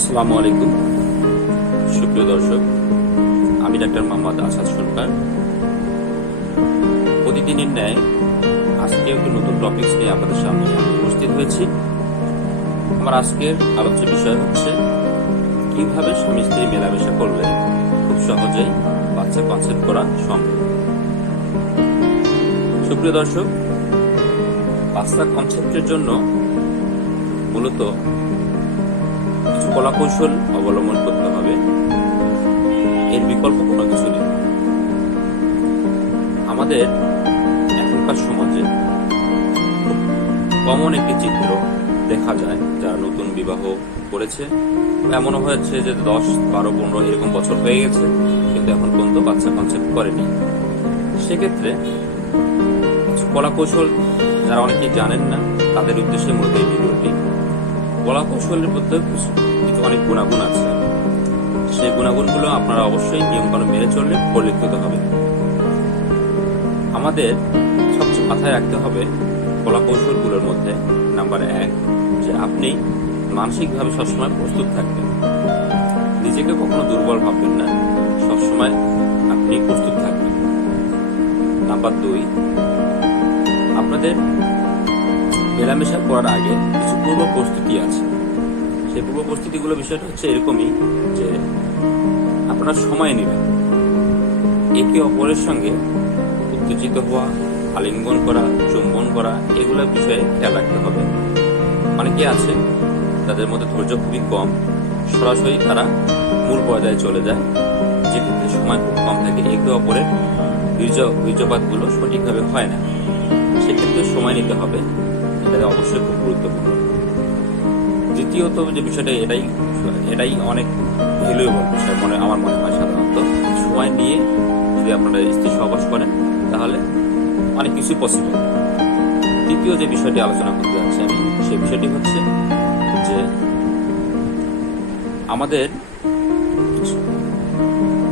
আসসালামু আলাইকুম সুপ্রিয় দর্শক, আমি ডাক্তার মোহাম্মদ আসাদ সরকার। প্রতিদিনের ন্যায় আজকে একটি নতুন টপিকস নিয়ে আপনাদের সামনে উপস্থিত হয়েছি। আমার আজকের আলোচ্য বিষয় হচ্ছে কিভাবে স্বামী স্ত্রী মেলামেশা করলে খুব সহজেই বাচ্চা কনসেপ্ট করা সম্ভব। সুপ্রিয় দর্শক, বাচ্চা কনসেপ্টের জন্য মূলত কিছু কলাকৌশল অবলম্বন করতে হবে, এর বিকল্প কোনো কিছু নেই। আমাদের এখনকার সমাজে খুব কমন একটি চিত্র দেখা যায়, যারা নতুন বিবাহ করেছে এমনও হয়েছে যে 10, 12, 15 এরকম বছর হয়ে গেছে, কিন্তু এখন পর্যন্ত বাচ্চা কনসেপ্ট করেনি। সেক্ষেত্রে কিছু কলাকৌশল যারা অনেকেই জানেন না, তাদের উদ্দেশ্যে মূলত এই ভিডিওটি। কলাকৌশলের মধ্যে কিছু অনেক গুণাগুণ আছে, সেই গুণাগুণগুলো আপনারা অবশ্যই নিয়মকানুন মেনে চললে পরিলক্ষিত হবে। আমাদের সবচেয়ে মাথায় রাখতে হবে কলাকৌশলগুলোর মধ্যে নাম্বার 1, যে আপনি মানসিকভাবে সবসময় প্রস্তুত থাকবেন। নিজেকে কখনো দুর্বল ভাববেন না, সবসময় আপনি প্রস্তুত থাকবেন। নাম্বার 2, আপনাদের মেলামেশা করার আগে কিছু পূর্ব প্রস্তুতি আছে। সেই পূর্ব প্রস্তুতিগুলো বিষয়টা হচ্ছে এরকমই যে আপনারা সময় নেবেন একে অপরের সঙ্গে উত্তেজিত হওয়া, আলিঙ্গন করা, চুম্বন করা, এগুলোর বিষয়ে খেয়াল রাখতে হবে। অনেকে আছে তাদের মধ্যে ধৈর্য খুবই কম, সরাসরি তারা মূল পর্যায়ে চলে যায়, যেক্ষেত্রে সময় খুব কম থাকে, একে অপরের বীর্যপাতগুলো সঠিকভাবে হয় না। সেক্ষেত্রে সময় নিতে হবে, এটা অবশ্যই খুব গুরুত্বপূর্ণ। দ্বিতীয়ত যে বিষয়টা, এটাই অনেক ভ্যালুয়েবল বিষয় আমার মনে হয়। সাধারণত সময় নিয়ে যদি আপনারা স্ত্রী সহবাস করেন তাহলে অনেক কিছুই পসিবল। তৃতীয় যে বিষয়টি আলোচনা করতে যাচ্ছি আমি, সেই বিষয়টি হচ্ছে যে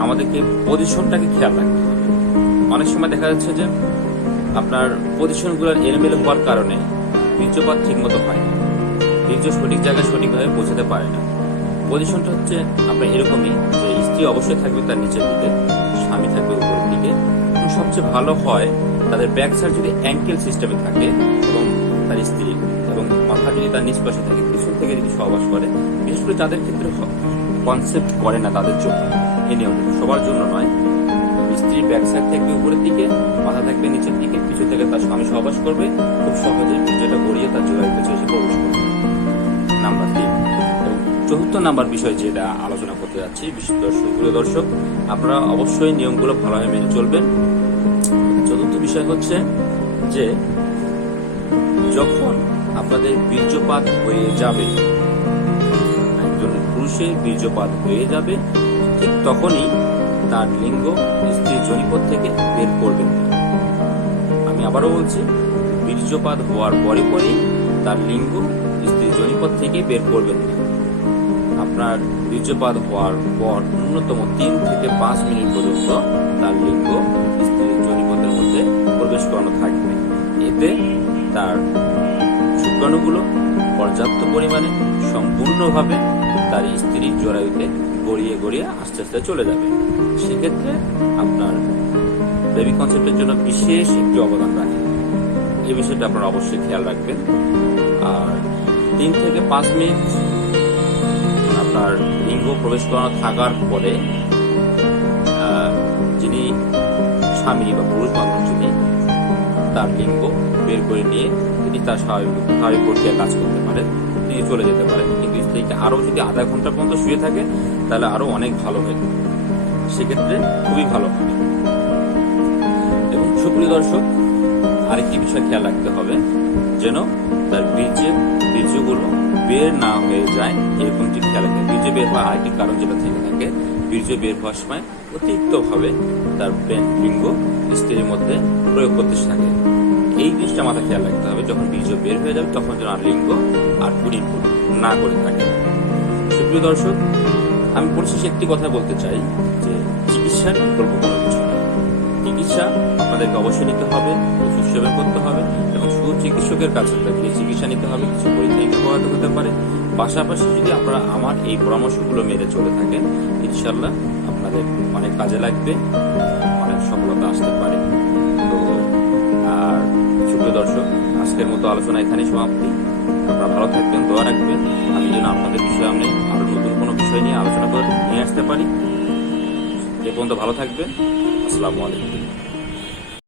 আমাদেরকে পজিশনটাকে খেয়াল রাখতে হবে। অনেক সময় দেখা যাচ্ছে যে আপনার পজিশনগুলোর এলোমেলো হওয়ার কারণে বীর্যপাত ঠিক মতো হয় না, বীর্য সঠিক জায়গায় সঠিকভাবে পৌঁছাতে পারে না। পজিশনটা হচ্ছে আপনার এরকমই যে স্ত্রী অবশ্যই থাকবে তার নিচের দিকে, স্বামী থাকবে উপরের দিকে। সবচেয়ে ভালো হয় তাদের ব্যাক সাইড যদি অ্যাঙ্কেল সিস্টেমে থাকে এবং তার স্ত্রী এবং মাথা যদি তার নিচ পাশে থাকে, পিছন থেকে যদি সহবাস করে, বিশেষ করে যাদের ক্ষেত্রে কনসেপ্ট করে না তাদের জন্য এই নিয়ম, সবার জন্য নয়। স্ত্রী ব্যাক সাইড থাকবে উপরের দিকে, মাথা থাকবে নিচের দিকে, পিছন থেকে তার স্বামী সহবাস করবে, খুব সহজে বীর্যটা গড়িয়ে তার জোড়ায় পেছনে এসে প্রবেশ করবে। নাম্বার 3 এবং চতুর্থ নাম্বার বিষয় যেটা আলোচনা করতে যাচ্ছি, দর্শক আপনারা অবশ্যই নিয়মগুলো ভালোভাবে মেনে চলবেন। চতুর্থ বিষয় হচ্ছে যে যখন আপনাদের বীর্যপাত হয়ে যাবে, একজন পুরুষের বীর্যপাত হয়ে যাবে, ঠিক তখনই তার লিঙ্গ স্ত্রীর যোনিপথ থেকে বের করবেন। আমি আবারও বলছি, বীর্যপাত হওয়ার পরেই তার লিঙ্গ স্ত্রীর যোনিপথ থেকে বের করবেন। আপনার বীর্যপাত হওয়ার পর ন্যূনতম 3 থেকে 5 মিনিট পর্যন্ত তার লিঙ্গ স্ত্রীর যোনিপথের মধ্যে প্রবেশ করানো থাকবে। এতে তার শুক্রাণুগুলো পর্যাপ্ত পরিমাণে সম্পূর্ণভাবে তার স্ত্রীর জরায়ুতে গড়িয়ে আস্তে আস্তে চলে যাবে। সেক্ষেত্রে আপনার বেবি কনসেপ্টের জন্য বিশেষ একটি অবদান রাখে। এই বিষয়টা আপনারা অবশ্যই খেয়াল রাখবেন। আর 3 থেকে 5 মিনিট আপনার লিঙ্গ প্রবেশ করানো থাকার পরে যিনি স্বামী বা পুরুষ মানুষ যদি তার লিঙ্গ বের করে নিয়ে তিনি তার স্বাভাবিক প্রক্রিয়া কাজ করতে পারেন, তিনি চলে যেতে পারেন। কিন্তু স্ত্রীকে আরো যদি আধা ঘন্টা পর্যন্ত শুয়ে থাকে তাহলে আরো অনেক ভালো হয়, সেক্ষেত্রে খুবই ভালো হবে। এবং সুপ্রিয় দর্শক, আরেকটি বিষয় খেয়াল রাখতে হবে যেন তার বীর্যগুলো বের না হয়ে যায়, এরকমটি খেয়াল রাখতে হবে। বীর্য বের হওয়ার আরেকটি কারণ যেটা থেকে থাকে, বীর্য বের হওয়ার সময় অতিরিক্তভাবে তার লিঙ্গ স্ত্রীর মধ্যে প্রয়োগ করতে থাকে। এই জিনিসটা মাথা খেয়াল রাখতে হবে, যখন বীর্য বের হয়ে যাবে তখন যেন আর লিঙ্গ আর পুরিন না করে থাকে। সুপ্রিয় দর্শক, আমি পরিশেষে একটি কথা বলতে চাই যে চিকিৎসার বিকল্প কোনো কিছু নেই। চিকিৎসা আপনাদেরকে অবশ্যই নিতে হবে, ওষুধ সেবন করতে হবে এবং শুধু চিকিৎসকের কাছে গিয়ে চিকিৎসা নিতে হবে। কিছু পরীক্ষা নিতে হতে পারে, পাশাপাশি যদি আপনারা আমার এই পরামর্শগুলো মেনে চলে থাকেন, ইনশাল্লাহ আপনাদের অনেক কাজে লাগবে, অনেক সফলতা আসতে পারে। তো আর সুপ্রিয় দর্শক, আজকের মতো আলোচনা এখানেই সমাপ্তি। আপনারা ভালো থাকবেন, দোয়া রাখবেন আমি যেন আপনাদের সামনে আরো নতুন কোনো বিষয় নিয়ে আলোচনা করে নিয়ে আসতে পারি। এ পর্যন্ত ভালো থাকবেন। আসসালামু আলাইকুম।